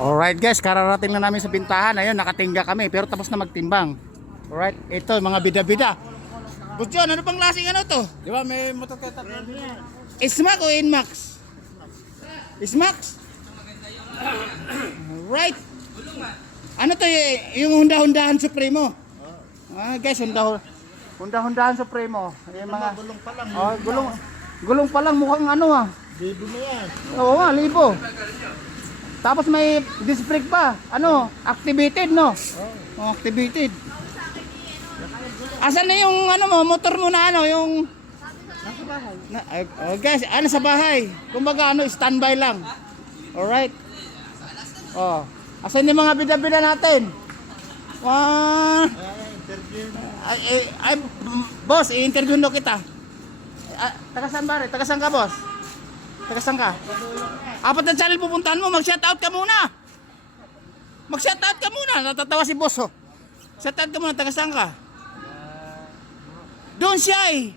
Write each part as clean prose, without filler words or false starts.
Alright guys, kararating na namin sa bintahan. Ayun, nakatingga kami pero tapos na magtimbang. Alright, ito mga bida-bida. Butyon, ano bang klaseng ano to? Di ba may motosiklet? Ismax o Inmax? Ismax? Alright. Ano to yung Honda-Hondahan Supremo? Guys, Honda-Hondahan Supremo. Yung mga Gulong pa lang. oh, gulong pa lang mukhang ano ah. Libo na yan. Oo nga, libo. Tapos may disc brake pa. Ano? Activated, no? Oh, activated. Asan na yung ano mo, motor mo na ano, yung Nasa bahay. guys, ano sa bahay? Kumbaga ano, standby lang. Alright. Oh. Asan yung mga bida-bida natin? Interview. Boss, i-interview no kita. Taga saan ba rin? Taga saan ka, boss? Taga saan ka? Apat na channel pupuntahan mo, mag-shoutout ka muna. Mag-shoutout ka muna, natatawa si boss oh. Shoutout ka muna, taga saan ka? Doon siya eh.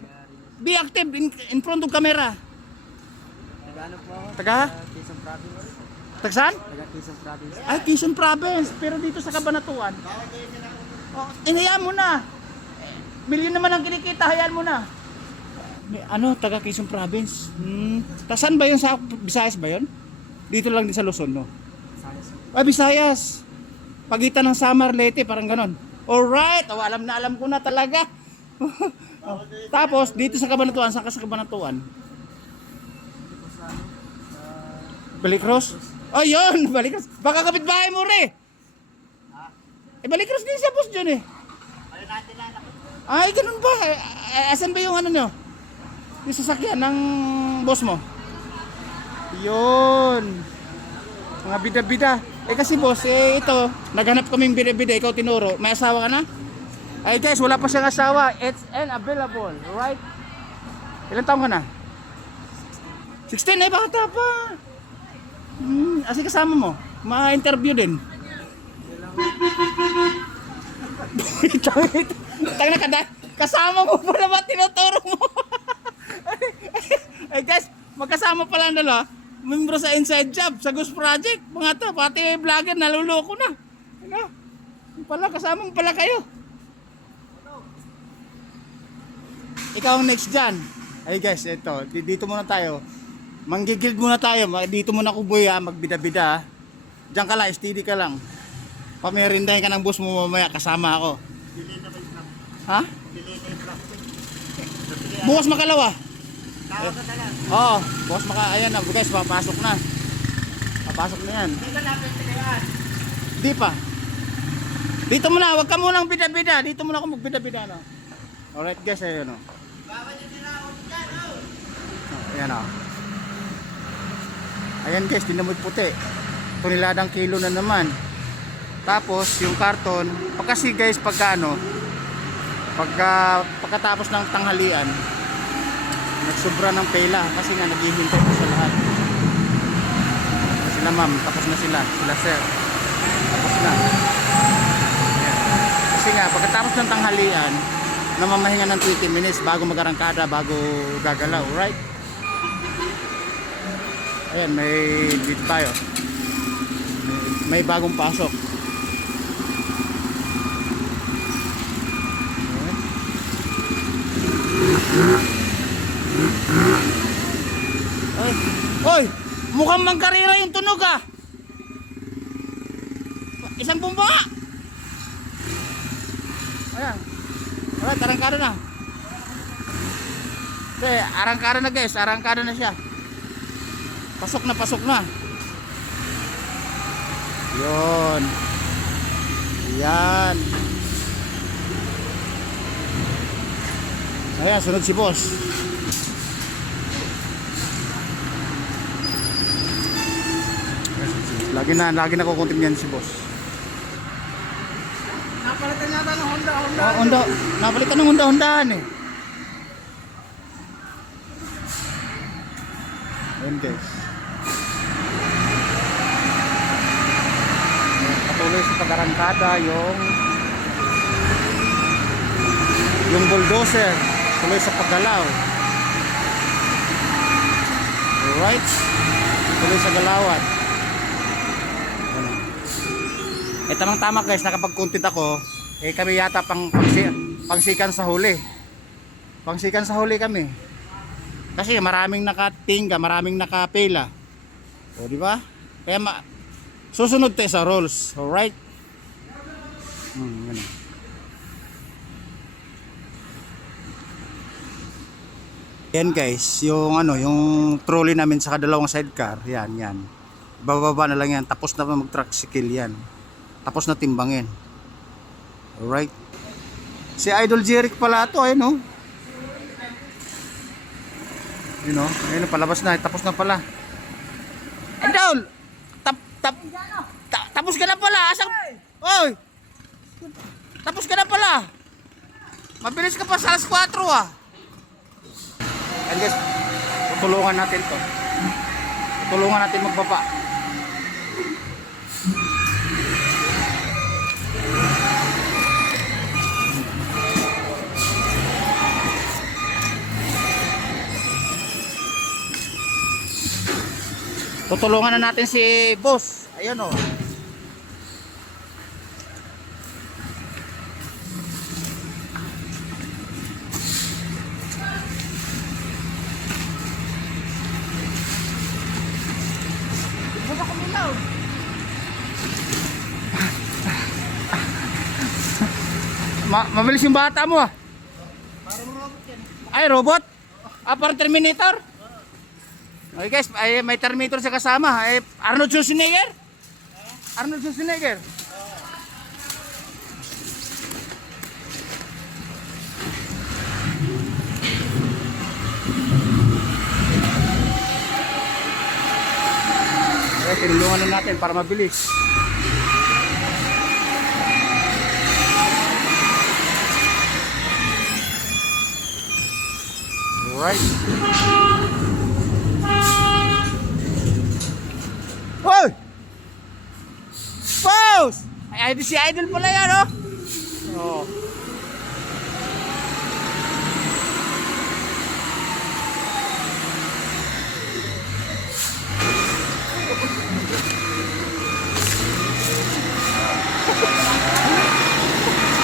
Be active in front of camera. Taga-ano po ako? Taga? Quezon Province. Taga saan? Taga Quezon Province. Ay, Quezon Province. Pero dito sa Cabanatuan. Oh, inayaan mo na. Milyon naman ang kinikita, hayaan mo na. Ano, taga Quezon Province. Saan ba yun? Sa Visayas ba yun? Dito lang din sa Luzon, no? Ay, Visayas. Pagitan ng Samar, Leyte, parang ganon. Alright, oh, alam ko na talaga. Oh, tapos, dito sa Cabanatuan, saan ka sa Cabanatuan? Balicross? Oh, yun, Balicross. Baka kapitbahay mo rin. Balicross din siya, boss, dyan eh. Ay, ganun ba? Asan ba yung ano nyo? Yung sasakyan ng boss mo? Yun. Mga bida-bida. Kasi boss, ito, naghanap kaming bida-bida, ikaw tinuro. May asawa ka na? Ay guys, wala pa siyang asawa. It's unavailable, right? Ilan taon ka na? 16, ay bata pa. Kasi kasama mo, ma-interview din. Tang na kada, kasama mo pala ba tinuturo mo? Ay guys, magkasama pala ang dalawa. Membro sa Inside Job, sa Ghost Project. Mga to, pati vlogger, naluloko na. Ano? Pala, kasama mo pala kayo. Ikaw ang next dyan. Ay guys, ito, dito muna tayo. Manggigild muna tayo. Dito muna kuboy ha, magbida-bida. Diyan ka lang, steady ka lang. Pamirindahin ka ng boss mo mamaya, kasama ako. Ha? Bukas makalawa. Oo, bukas ayan na, guys, papasok na. Papasok na yan. Di pa. Dito muna, wag ka munang bida-bida. Dito muna ako magbida-bida, no. Alright guys, ayun o. Ayan o. Ayan guys, dinamod puti. Toniladang kilo na naman. Tapos yung karton, kasi guys pagkatapos ng tanghalian, nagsubra ng pela kasi nga naghihintay po sa lahat. Sila ma'am, tapos na sila sir. Tapos na. Ayan. Kasi nga pagkatapos ng tanghalian, namamahinga ng 20 minutes bago mag-arangkada, bago gagalaw, right? Ayan, may dito tayo. May bagong pasok. Oy, mukhang mangkarira yung tunog ah. Isang bumba. Ayan. Alright, arangkada na. Okay, arangkada na guys, arangkada na siya. Pasok na, pasok na. Yun. Yan. Ayan, sunod si boss. Lagi na kukuntin yan si boss. Napalitan yata ng Honda. Honda, napalitan ng Honda-Hondahan eh. Ayan guys. Patuloy sa pag-arangkada yung bulldozer. Tuloy sa paggalaw. Alright. Tuloy sa galawan. tamang-tama guys, nakapag-content ako. Kami yata pangsikan sa huli. Pangsikan sa huli kami. Kasi maraming nakatingga, maraming nakapela. O di ba? Kaya susunod tayo sa rules. Alright? Ganun. Yan guys, yung yung trolley namin sa kadalawang sidecar, yan. Bababa na lang yan, tapos na mag-tricycle yan. Tapos na timbangin. Alright. Si Idol Jeric pala ito, ayun o. Ayun o, ayun o, palabas na, tapos na pala. Idol! Tapos ka na pala, asang... Oy! Tapos ka na pala. Mabilis ka pa sa alas 4 ah. Ayan guys, tutulungan natin to. Tutulungan natin magbaba. Tutulungan na natin si boss. Ayun oh. Mabilis yung bata mo ah. Parang robot yan. Ay, robot? Parang Terminator? Okay guys, may Terminator sa kasama. Arnold Schwarzenegger? Arnold Schwarzenegger? Tinulungan na natin para mabilis. Alright. Hoy! Boss! Ay, si Idol pala yan, oh! Oh.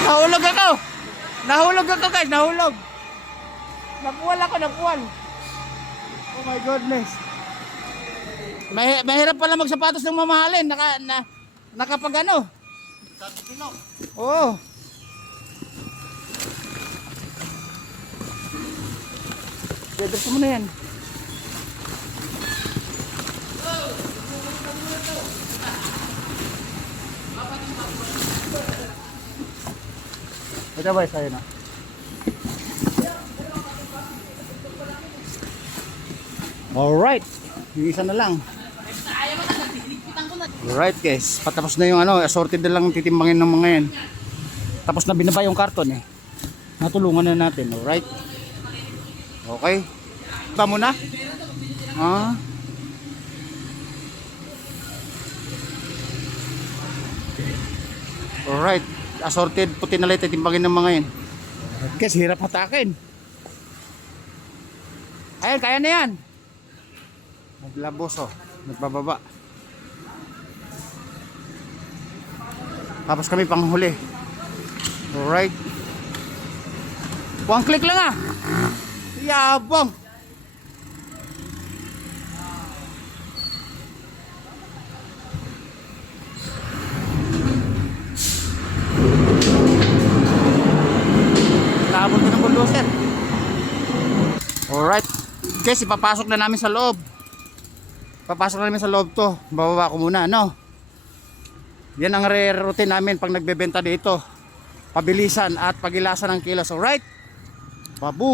Nahulog ako! Nahulog ako guys, nahulog! Napuwal ako, napuwal! Oh my goodness! Mahirap pala magsapatos ng mamahalin, nakapag ano? Oo! Dedres mo na yan. Ito ba sa'yo na? Alright, yung isa na lang. Alright guys, patapos na yung assorted na lang titimbangin ng mga yan. Tapos na binaba yung karton eh. Natulungan na natin, alright? Okay. Ba muna? Alright, assorted puti na lang titimbangin ng mga yan. Guys, hirap hatakin. Ayun, kaya na yan. Naglabos oh, nagbababa. Tapos kami panghuli. Alright. One click lang ah. Yabang. Nakabot ko ng bulldozer. Alright. Guys, ipapasok na namin sa loob. Papasok na namin sa loob to. Bababa ko muna, no? Yan ang routine namin pag nagbebenta dito. Pabilisan at pagilasan ng kilos. Alright? Babu!